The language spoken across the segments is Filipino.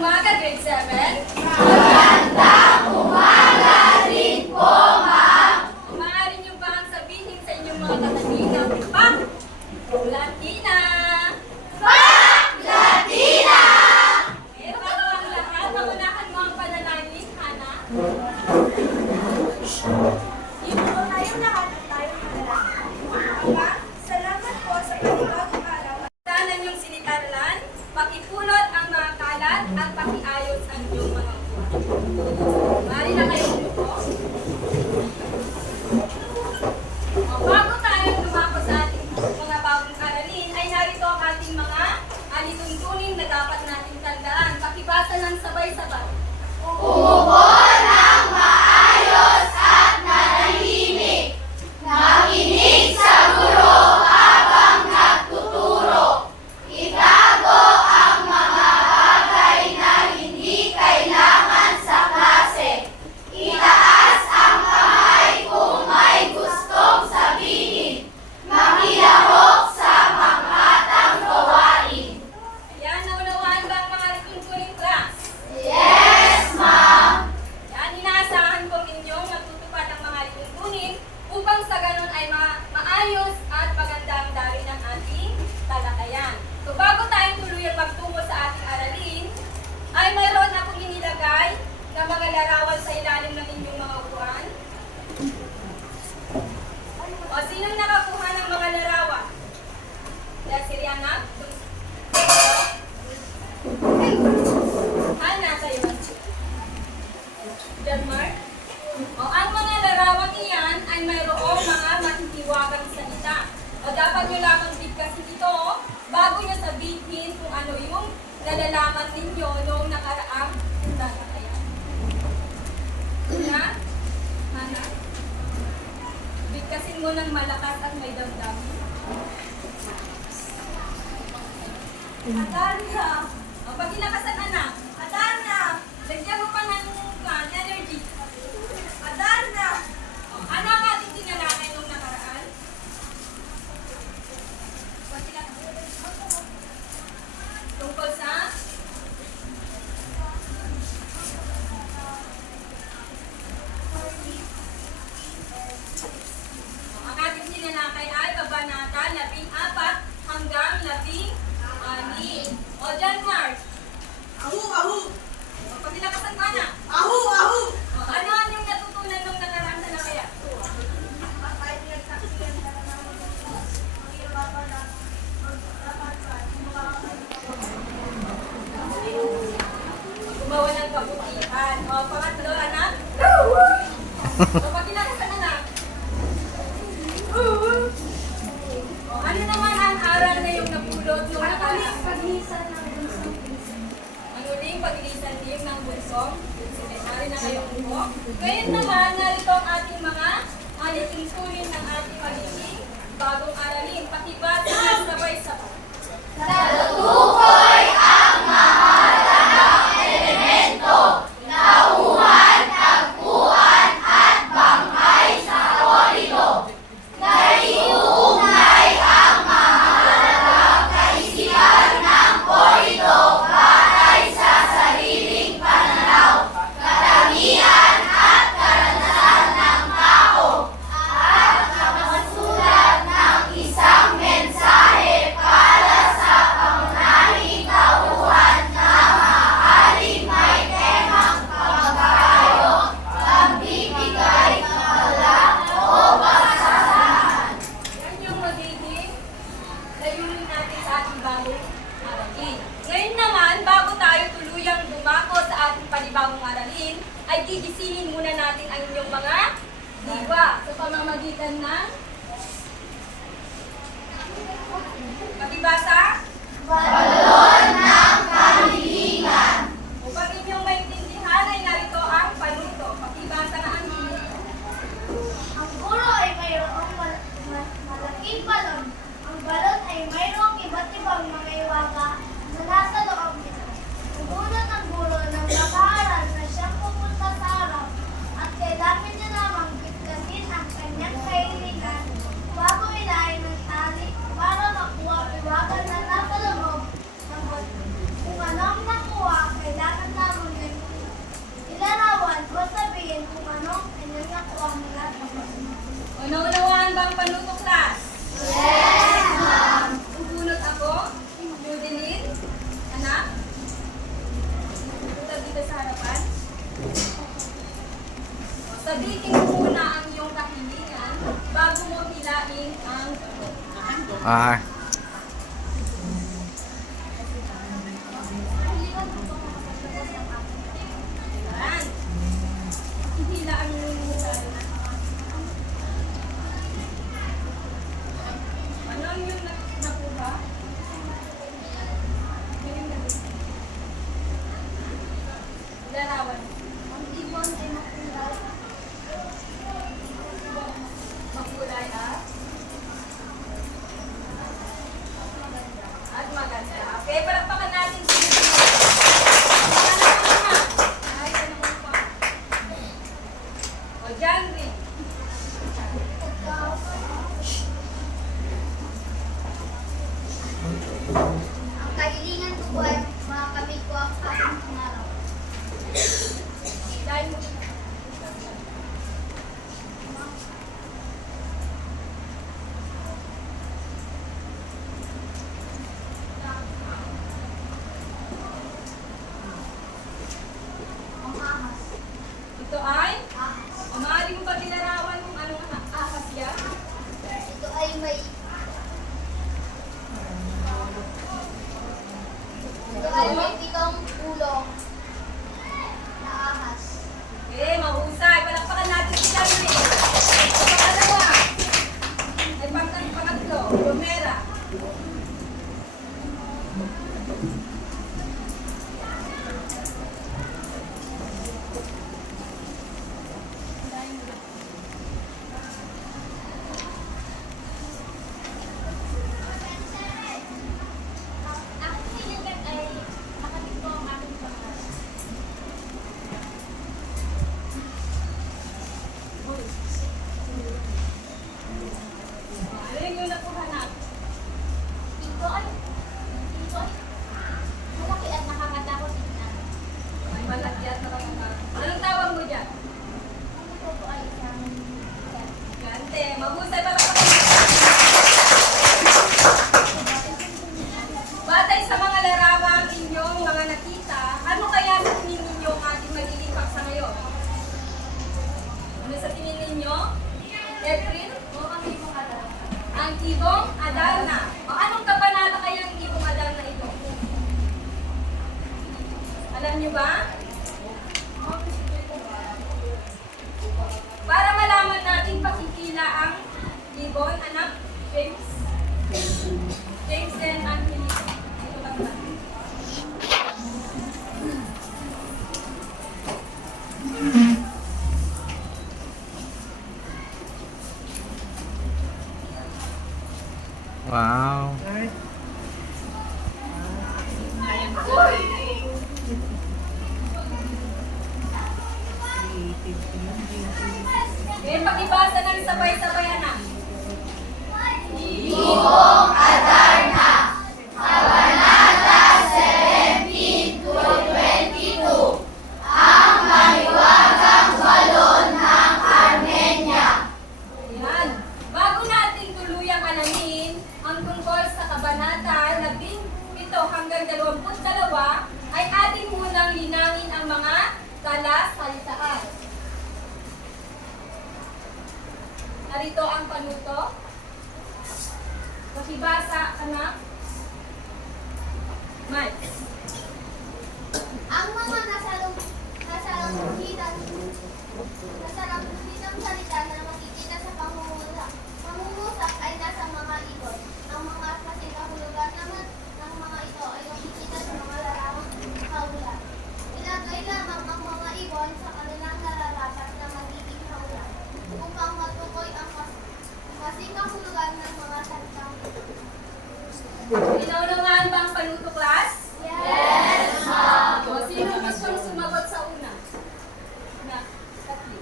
umaga, grade 7. Magandang umaga rin po, ma'am. Maaari niyo ba ang sabihin sa inyong mga katalinang Pak Latina? Pak Latina! Eh, bago ang lahat, naunahan mo ang panalangin, Hana. Dito po tayong lahat at tayong manalangin. Ama, salamat po sa panibagong araw. Sana niyong sinitaran, pakipulot ang mga kalat at pakiayos ang inyong mga upuan. Maaari na kayo umupo. Bago tayo lumako sa ating mga bagong aralin, ay narito ang ating mga alituntunin na dapat natin tandaan. Pakibasa ng sabay-sabay. Umupo ng maayos at manahimik. Makinig sa guro habang nagtuturo. Itago ang mga bagay na hindi kailangan sa klase. Itaas ang kamay kung may gustong sabihin. Makilahok sa pangmatang gawain. Ayan, naunawaan ba ang mga alituntunin, class? Yes, ma'am. Yan, inaasahan kong inyong matutupad ang mga lituntunin upang sa ganun ay maayos at maganda ang daloy ng ating talakayan. So bago tayo tuluyang magtungo sa ating aralin, ay mayroon akong inilagay na mga larawan sa ilalim ng inyong mga upuan. O sinong nakakuha ng mga larawan? Yan, si Rihanna? Hana, tayo. Denmark. O, ang mga larawang iyan ay mayroong mga matitiwagang salita. O, dapat nyo lamang bigkasin ito bago nyo sabihin kung ano yung nalalaman ninyo noong nakaraang talakayan. Una, Hana, bigkasin mo ng malakas at may damdamin. Adarna! O, pag ilakasan, anak, Adarna! lagyan mo pa ng energy. Adarna! O, ano ang ating tinalakay nung nakaraan? Tungkol sa ang ating tinalakay ay Kabanata 14 hanggang 16. O dyan, Mark. Ahu! Ahu! O, pag nilakasan ka na. Ahu! Ahu! O, ano ang yung natutunan nung nakaraan talakaya? Gumawa ng kabutihan. O, pangatlo, anak. O, pag nilakasan, anak. O, ano naman ang aral na yung napulot nung nakaraan? Paglisan ng bunsong Ang uling paglisan din ng bunsong. Sekretary na kayo po. Ngayon naman, narito ang ating mga alituntunin ng ating magiging bagong aralin. Pakibasa sabay-sabay. Natutukoy ang mahalagang elemento. Nauhan, tagpuan at bangkay sa korido. Naiuugnay ang mahalagang kaisipan ng korido batay sa sariling pananaw, katangian at karanasan ng tao, at nakasulat ng isang mensahe para sa pangunahing tauhan na maaaring may temang pagkakayo, pagbibigay, pagla o pagsasamahan. Yan yung magiging layunin natin sa ating bagong aralin. Ngayon naman, bago tayo tuluyang dumako sa ating panibagong aralin, ay gigisingin muna natin ang inyong mga diwa sa pamamagitan ng pakibasa. Balon ng kahilingan. Upang inyong maintindihan ay narito ang panuto. Pakibasa na ang Ang guro ay mayroong malaking balon. Ang balon ay mayroong iba't ibang mga iwaga na nasa loob nito. Pumunot ang guro ng mag-aaral na siyang pupunta sa araw at kailangan niya lamang bigkasin ang kanyang kahilingan bago ilain ng tali para makuha iwaga na nasa loob ng Ah, Yan. Hila ang nunungutan. Ano ang yung nakuha? Larawan. Ang ibon ay makulay. Makulay at maganda. Okay, palakpakan natin si Ay, ano mo pa? O, dyan rin. Ang kahilingan ko po ay makamit ko ang aking pangarap. Dahil mo. Ang ahas. Ito ay, Ahas. maaari mo ba tinarawan kung anong ahas yan? Ito ay may pitong ulo na ahas. Okay, mahusay. Palakpakan natin si Jamie. Ito pangalawa. Ay, pangatlo. Romera. Ang kahilingan ay makamit ko ang aking pangarap. Ano yung nakuha natin? Ito ay malaki at nakakatakot tingnan. Ay, malaki at nakakatawa. Anong tawag mo dyan? Ang ito po ay isang Gante. Mahusay. Palakpakan natin. Batay sa mga larawang inyong mga nakita, ano kaya sa tingin ninyo ang ating magiging paksa ngayon? Ano sa tingin ninyo? April? o ang ibong alam. Ang Tibong Adarna. O anong kabanata kaya ang Tibong Adarna ito? Alam niyo ba? Para malaman natin pakikila ang Tibon, anak, James. James and Angelica. Ito ba ba? wow. Okay, pakibasa ng sabay-sabay, anak. Ayan. Bago natin tuluyang alamin ang tungkol sa kabanata 17 hanggang 22, ay ating munang linangin ang mga talasalitaan. Narito ang panuto. Pakibasa, anak. Mike. Ang mga nasalangkuhitan salita na makikita sa pangungusap ay nasa mga ibon. Ang mga kasingkahulugan naman ng mga ito ay makikita sa mga larawang hawla. Ilagay lamang ang mga ibon sa kanilang nararapat na magiging hawla upang matukoy ang kasingkahulugan ng mga salitang ito. Inaunawaan ba ang panuto, class? Yes, O, sino gustong sumagot sa una? Na, Katli.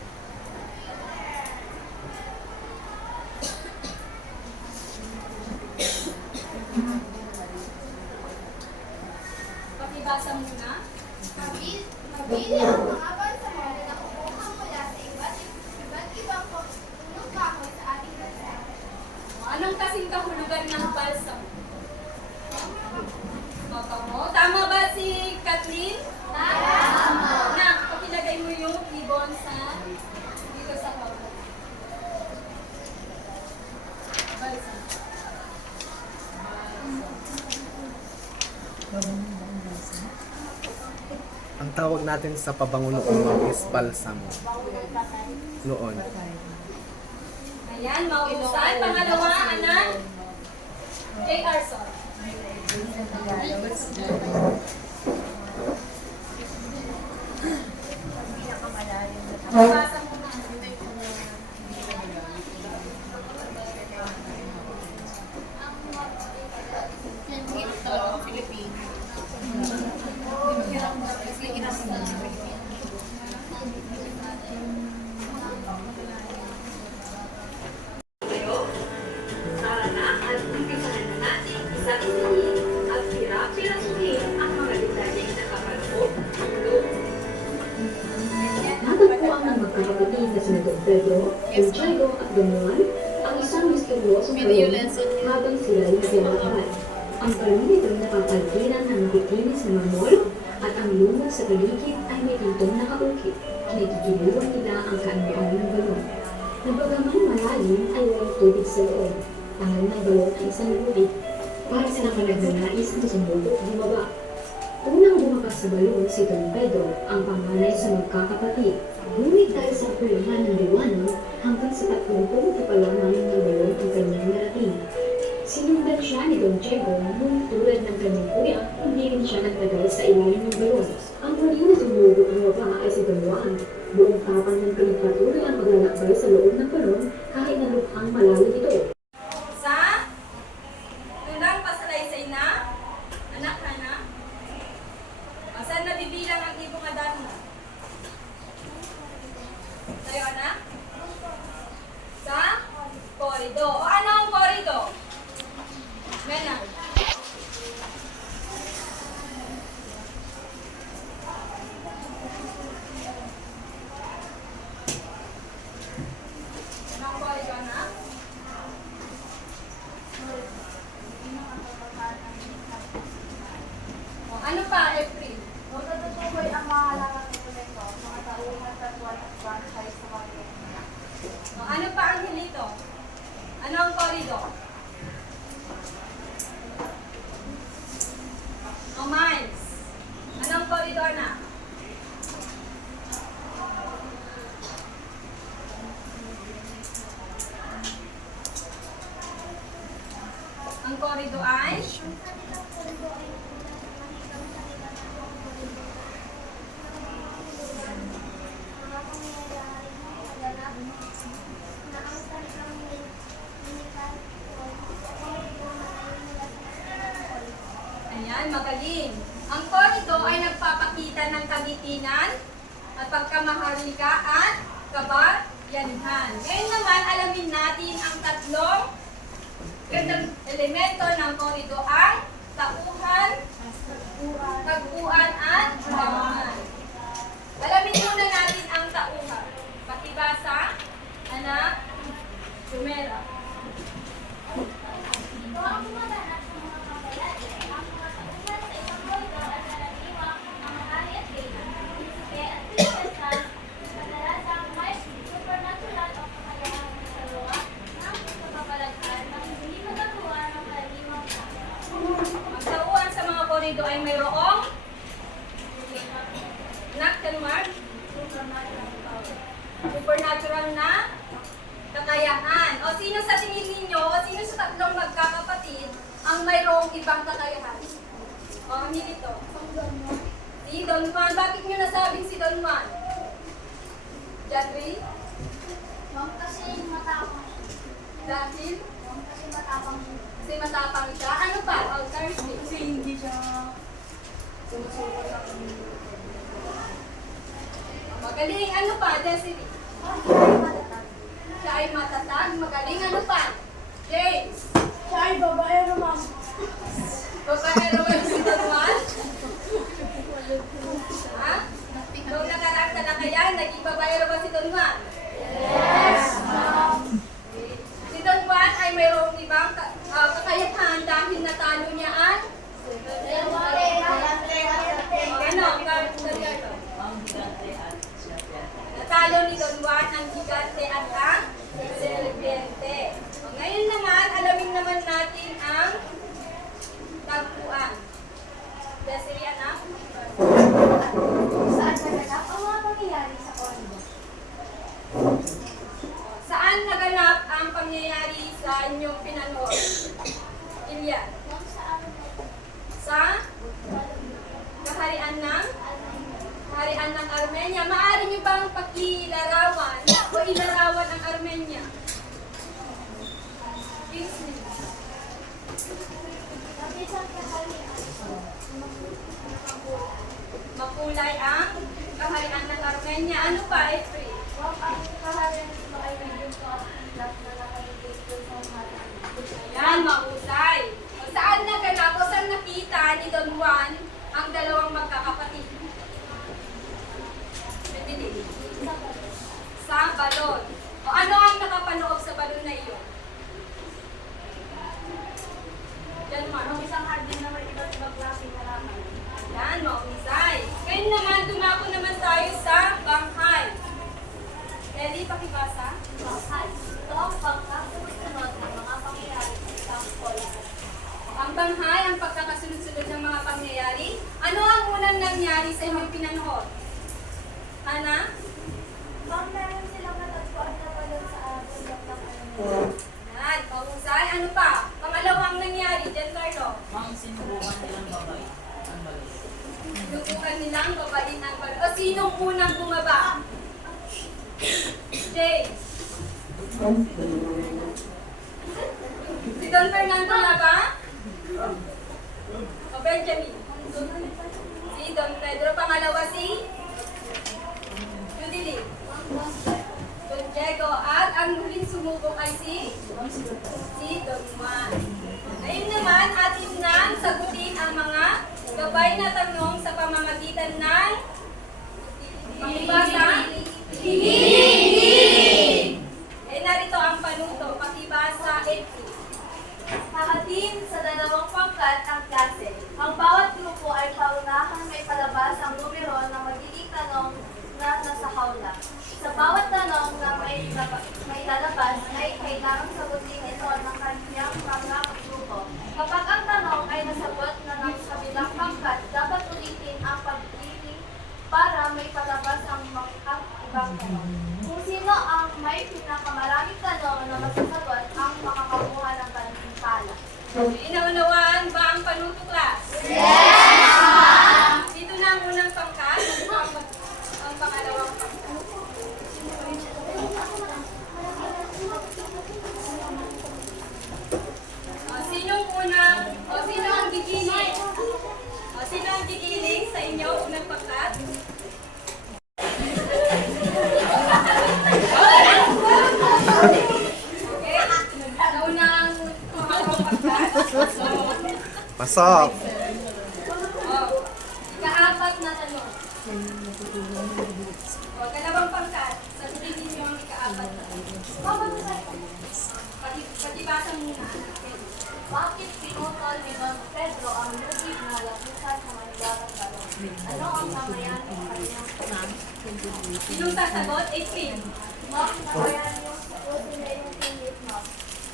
Pakibasa muna. Mabili ang mga bansamon na nakukuha mula sa iba't ibang puno kahoy sa ating bansa. O, anong kasing kahulugan ng balsam? Mo. Tama ba si Kathleen? Tama. Na, pakilagay mo yung ibon sa dito sa cover. Balsam. Ang tawag natin sa pabango noon is balsamo. Noon. Ayan, mahusay. Pangalawa, anak. J.R. Sor. Basa mo na. Tara na at umpisahan na natin isa't isahin at hirap-hirasuhin ang mga detalyeng nakapaloob ng loob. Natagpuan ng magkakapatid na sina Don Pedro, Santiago at Don Juan ang isang misteryosong balon habang sila ay naglalakad. Ang balon ito napapaligiran ng makikinis na mamol at ang lumot sa paligid ay may tintong nakaukit. Kinagigiliwan nila ang kaano-ano ng balon. Nabagaman malalim ay walang tubig sa loob. Tangal ng balon ay isang lubid. Para silang nagnanais na sumubok bumaba. Unang bumakas sa balon si Don Pedro, ang panganay sa magkakapatid. Ngunit dahil sa kapuluhan ng liwanag, hanggang sa 30 pa lamang ng balon ang kanyang narating. Sinundan siya ni Don Diego, ngunit tulad ng kanyang kuya, hindi rin siya nagtagal sa ilalim ng balon. Ang huli na sumubok bumaba ay si Don Juan. Buong tapang ng pinagpatuloy ang maglalakbay sa loob ng balon kahit na lukhang malalim ito. Sa unang pasalaysay na, anak ka na. O, saan nabibilang ang ibong adan mo? Tayo, anak? Sa korido. O, ano ang korido? Mena. Ano ang korido, anak? O, ano pa, April? Magtutukoy ang mga halaman ng ito, mga taungan, tatuan at bantay sa mga O, ano pa ang hilito? Ano ang korido? O, Miles. Anong koridor na? Ang korido ay? Ayan, magaling. Ang korido ay nagpapakita ng kabitinan at pagkamaharlika at kabayanhan. Ngayon naman, alamin natin ang tatlong elemento ng korido ay tauhan, tagpuan at laman. Alamin muna natin ang tauhan. Pakibasa, anak, Sumera. Ito ang gumaganap ng mga kabayan. Ang mga taungan sa isang koridor ay karaniwang mga hari at reyna, prinsipe at prinsesa, kadalasang may supernatural o kakayahan ng kaluluwa ng kapapalag-an na hindi magagawa ng karaniwang tao. Ang tauhan sa mga korido ay mayroong supernatural na kakayahan. O sino sa tingin ninyo, o sino sa tatlong magkakapatid ang mayroong ibang kakayahan? O, dito. Si Don Juan. Bakit nyo nasabing si Don Juan? Jadri? Ma'am, kasi matapang. Dahil? Ma'am, kasi matapang. Kasi matapang siya. Ano pa? O, Thursday. Kasi hindi siya sumusuko sa Magaling. Ano pa? Desiree? Siya ay matatag. Magaling. Ano pa? James? Siya ay babaero, ma'am. Babaero mo yung si Don Juan? Ha? Nung nakaraan ka na kaya, naging babaero ba si Don Juan? Yes, ma'am. Si Don Juan ay mayroong ibang kakayahan dahil natalo niya ang ano? Natalo ni Don Juan ang gigante at ang serpiente. O, ngayon naman, alamin naman natin ang tagpuan. Desiree, anak? pakilarawan o ilarawan ang Armenia? Excuse me. Makulay ang kaharian ng Armenia. Ano pa, Efri? Ayan, mahusay. O saan naganap o saan nakita ni Don Juan ang dalawang magkakapatid? Pwede. Sa balon. O ano ang nakapaloob sa balon na iyon? Yan, isang hardin na may iba't ibang klaseng halaman. Yan, mahusay. Ngayon naman, dumako naman tayo sa banghay. Ellie, pakibasa. Ito ang pagkakasunod ng mga pangyayari sa isang kola. Ang banghay, ang pagkakasunod-sunod ng mga pangyayari. Ano ang unang nangyari sa inyong pinanood? Hana? Meron silang natagpuan na balon sa bundok ng Yan, mahusay. Ano pa? Pangalawang nangyari, Giancarlo. Mang sinubukan nilang babay. Ang balon. Lubukan nilang babain ang balon. O sinong unang bumaba? Jay. Si Don Fernando na ba? O Benjamin? Si Don Pedro. Pangalawa si? Judy Lee. Don Diego. At ang huling sumubok ay si Don Juan. Ngayon naman, atin nang sagutin ang mga gabay na tanong sa pamamagitan ng pakibasa. Narito ang panuto, pakibasa 80. Nakatin sa dalawang pangkat ang klase. Ang bawat grupo ay paunahan may palabas ang numero ng magiging tanong na nasa hawla. Sa bawat tanong na may lalabas ay kailangang sagutin ito ng kanyang mga grupo. Kapag ang tanong ay nasagot na ng kabilang pangkat, dapat ulitin ang pagpili para may palabas ang ibang tanong. Kung sino ang may pinakamaraming tanong na masasagot ang makakakuha ng gantimpala. Inaunawaan ba ang panuto class? Yes! Dito na ang unang pangkat. Ang pangalawang pangkat. Sinong unang, sino ang gigiling? Sino ang gigiling sa inyo unang pangkat? Okay. Naunang pangalawang pangkat. Pasok! Ikaapat na tanong. Dalawang pangkat. Sagutin ninyo ang ikaapat na tanong. Patibasa muna. Bakit pinutol ni Don Pedro ang lubid na lapisan sa maniwagang balon? Ano ang samayan ng kanyang Sinong sasagot? 18. Bakit samayan yung sagutin na yung tingit mo?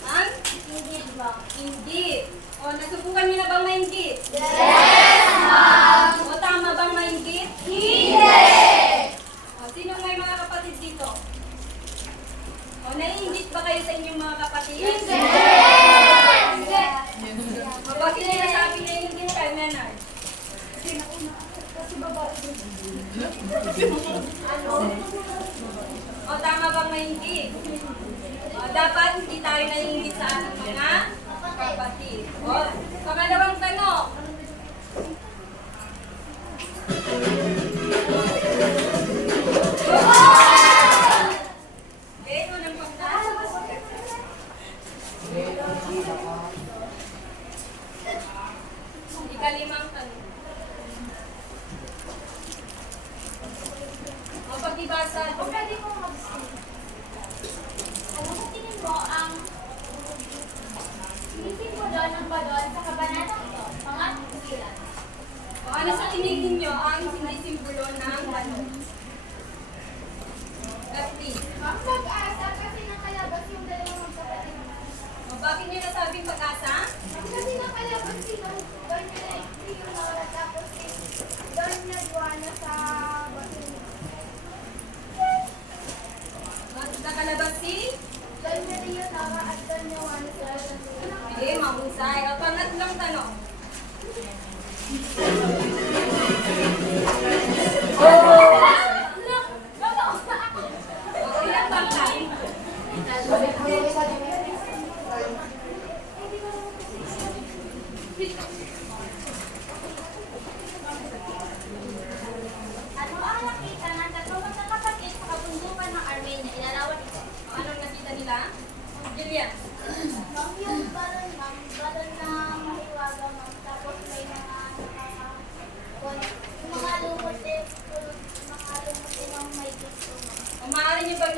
Ang? Tingit mo. Inggit. O, nasubukan niyo na bang mainggit? Yes, ma'am! O, tama bang mainggit? Hindi! O, sinong may mga kapatid dito? O, naiinggit ba kayo sa inyong mga kapatid? Hindi! O, bakit niyo nasabi na inggit kay Menard? O, tama bang mainggit? O, dapat hindi tayo naiinggit sa ating mga kapatid. O, pangalawang tanong. Okay, unang pangkat. Ikalimang tanong. O, pag-ibasa. O pwede mo mag-sing. Ano sa tingin mo ang sinisimbodo ng balon sa kabanatang ito? Mga ilan? O, ano sa tingin ninyo ang sinisimbolo ng balon? Lefty. Ang pag-asa kasi nakalabas yung dalawang magkapatid. O, bakit nyo nasabing pag-asa? Kasi nakalabas si Don Leonor tapos si Don Juana sa batin. Nakalabas si? Don Leonor at Don Juana sa batin. Okay, mahusay. O, pangatlong tanong.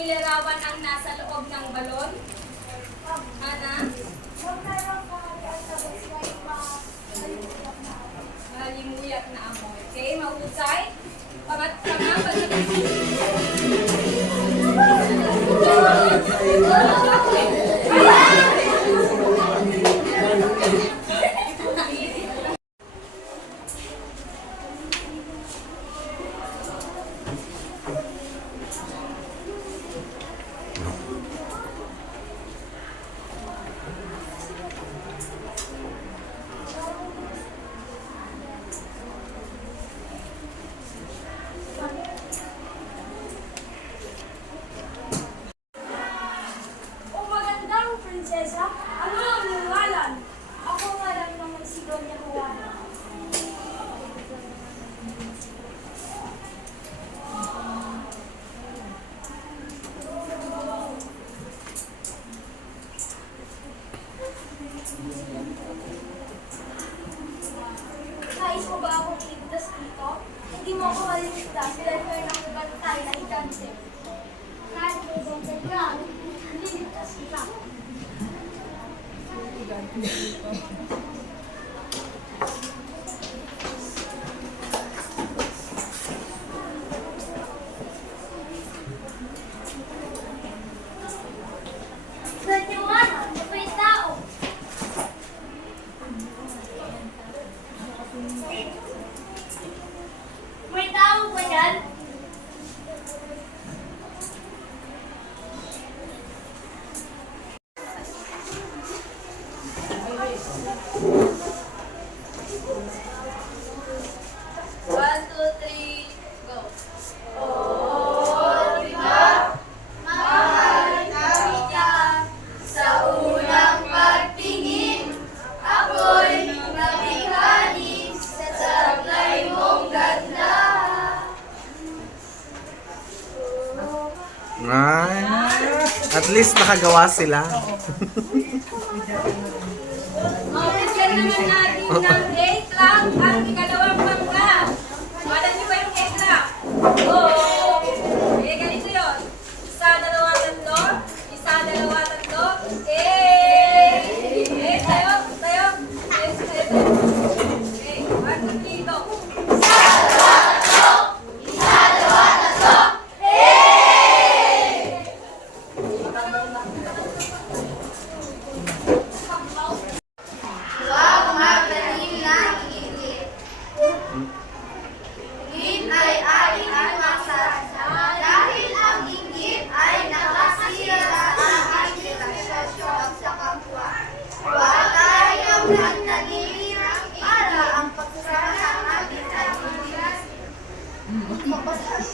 larawan ang nasa loob ng balon? Ana? Huwag na lang kaharian sa basway malimulak na ako. Malimuyat na amoy. Okay, mahusay. Pangalawa, O magandang prinsesa, ano ang iyong ngalan? Ako nga lang naman si Doña Juana. Nais mo ba akong iligtas dito? Hindi mo ako maliligtas dahil meron akong bantay na higante. Kahit may bantay ka, liligtas kita. Doña Juana, may tao. May tao ba yan? One, two, three, go. Sa unang pagtingin, ako'y nabighani sa sablay mong ganda. Ay, at least nakagawa sila. Mabigyan naman natin ng A-clap ang ikalawang bangga. Wala niyo ba yung A-clap? Oo. Eh, ganito yun. Isa, dalawa, tatlo. Isa, dalawa, tatlo. Eh, tayo, tayo. Eh, tayo, tayo. Okay, one, two, three, go. Huwag magtanim ng inggit. Inggit ay ating iwasan dahil ang inggit ay nakasira ang ating relasyon sa kapwa. Huwag tayong nagtanim para ang pagsama ng ating kaibigan. Okay, mahusay.